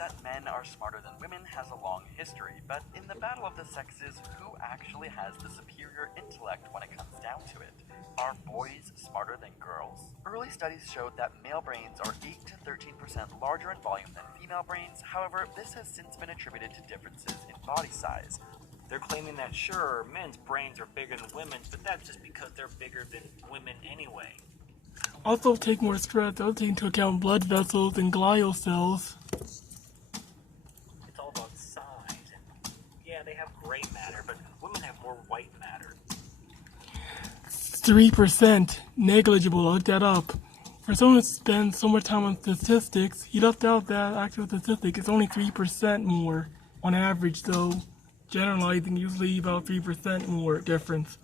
that men are smarter than women has a long history, but in the battle of the sexes, who actually has the superior intellect when it comes down to it? Are boys smarter than girls? Early studies showed that male brains are 8 to 13% larger in volume than female brains. However, this has since been attributed to differences in body size. They're claiming that, sure, men's brains are bigger than women's, but that's just because they're bigger than women anyway. Also take more stress. They'll take into account blood vessels and glial cells. It's all about size. And yeah, they have gray matter, but women have more white matter. 3%. Negligible. I looked that up. For someone who spends so much time on statistics, he left out that actual statistic. It's only 3% more on average, though. Generalizing, usually about 3% more difference.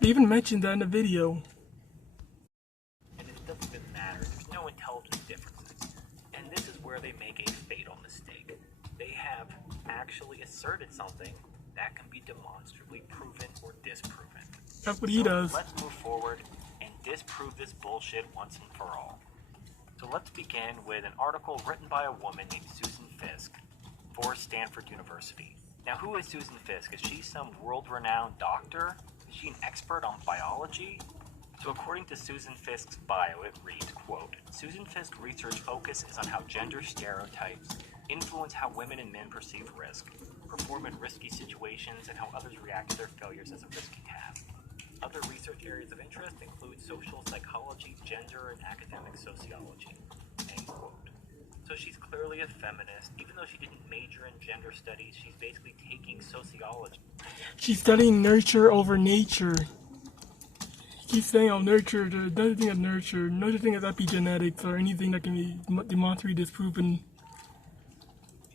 They even mentioned that in the video. And it doesn't even matter. There's no intelligence differences. And this is where they make a fatal mistake. They have actually asserted something that can be demonstrably proven or disproven. That's what he does. Let's move forward and disprove this bullshit once and for all. So let's begin with an article written by a woman named Susan Fiske for Stanford University. Now, who is Susan Fiske? Is she some world-renowned doctor? Is she an expert on biology? So according to Susan Fiske's bio, it reads, quote, Susan Fiske's research focuses on how gender stereotypes influence how women and men perceive risk, perform in risky situations, and how others react to their failures as a risky task. Other research areas of interest include social psychology, gender, and academic sociology. End quote. So she's clearly a feminist. Even though she didn't major in gender studies, she's basically taking sociology. She's studying nurture over nature. He keeps saying, oh, nurture, another thing is nurture, another thing is epigenetics, or anything that can be demonstrably disproven.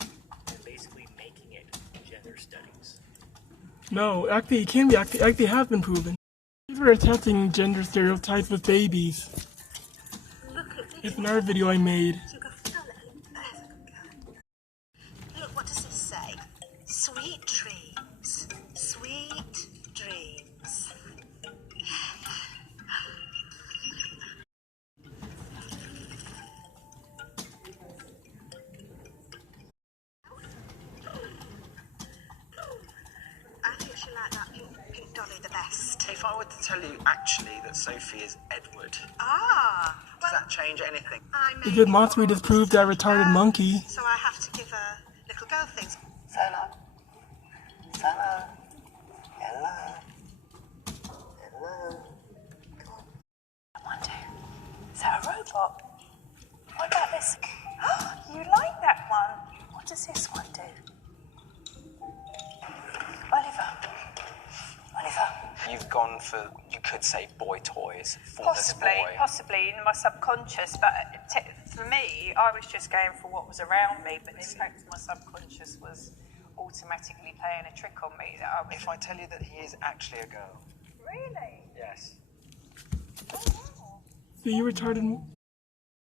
And basically making it gender studies. No, actually, it can be, actually has been proven. These were attempting gender stereotypes with babies. It's another video I made. Look, what does this say? Sweet dreams. Sweet dreams. I think she liked that pink dolly the best. If I were to tell you actually that Sophie is Edward, Ah, does that change anything? It did demonstrably disprove that retarded monkey. So I have to give her little girl things. Hello. Hello. Hello. Hello. Come on. That one do. Is that a robot? What about this? You like that one? What does this one do? Oliver. You've gone for, you could say, boy toys for Possibly, this boy. possibly in my subconscious, but for me, I was just going for what was around me, but in fact my subconscious was automatically playing a trick on me that I was... If I tell you that he is actually a girl. Really? Yes. Oh, wow. So you retarded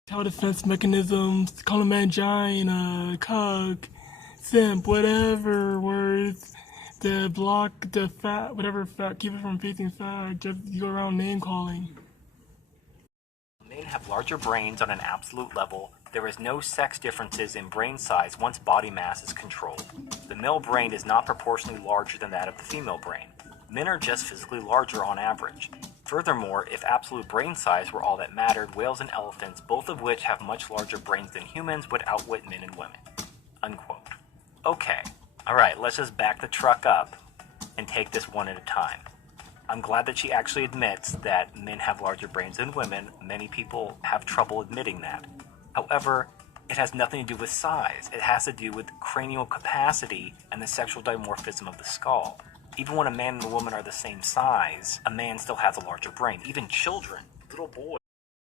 child defense mechanisms, call him mangina, cuck, simp, whatever words. To block the fat, whatever fat, keep it from facing fat, just go around name calling. Men have larger brains on an absolute level. There is no sex differences in brain size once body mass is controlled. The male brain is not proportionally larger than that of the female brain. Men are just physically larger on average. Furthermore, if absolute brain size were all that mattered, whales and elephants, both of which have much larger brains than humans, would outwit men and women. Unquote. Okay. Alright, let's just back the truck up and take this one at a time. I'm glad that she actually admits that men have larger brains than women. Many people have trouble admitting that. However, it has nothing to do with size. It has to do with cranial capacity and the sexual dimorphism of the skull. Even when a man and a woman are the same size, a man still has a larger brain. Even children, little boys,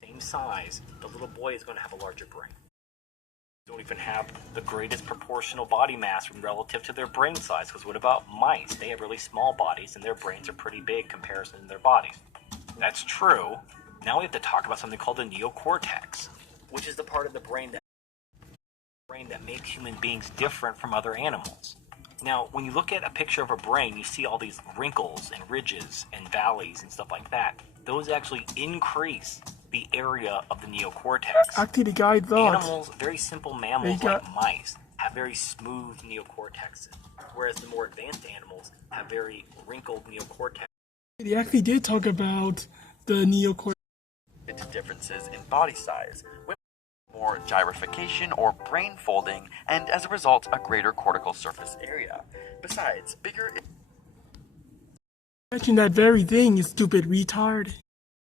same size, the little boy is going to have a larger brain. Don't even have the greatest proportional body mass relative to their brain size, because what about mice? They have really small bodies and their brains are pretty big in comparison to their bodies. That's true. Now we have to talk about something called the neocortex, which is the part of the brain that makes human beings different from other animals. Now, when you look at a picture of a brain, you see all these wrinkles and ridges and valleys and stuff like that. Those actually increase the area of the neocortex. Actually, the guy thought. Animals, very simple mammals They got- like mice, have very smooth neocortexes, whereas the more advanced animals have very wrinkled neocortex. They actually did talk about the neocortex. Differences in body size. Women have more gyrification or brain folding, and as a result, a greater cortical surface area. Besides, bigger. Mention that very thing, you stupid retard.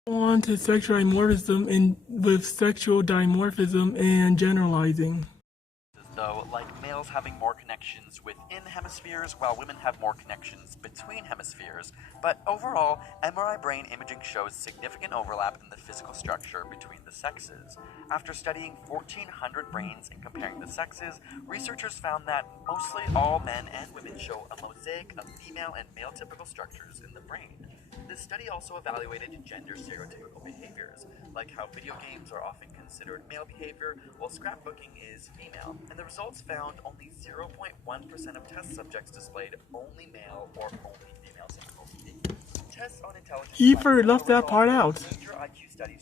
On to sexual dimorphism and with sexual dimorphism and generalizing. Though, like males having more connections within hemispheres, while women have more connections between hemispheres. But overall, MRI brain imaging shows significant overlap in the physical structure between the sexes. After studying 1,400 brains and comparing the sexes, researchers found that mostly all men and women show a mosaic of female and male typical structures in the brain. This study also evaluated gender stereotypical behaviors, like how video games are often considered male behavior, while scrapbooking is female, and the results found only 0.1% of test subjects displayed only male or only female typical behaviors. Tests on intelligence. Kiefer left that part out. Major IQ studies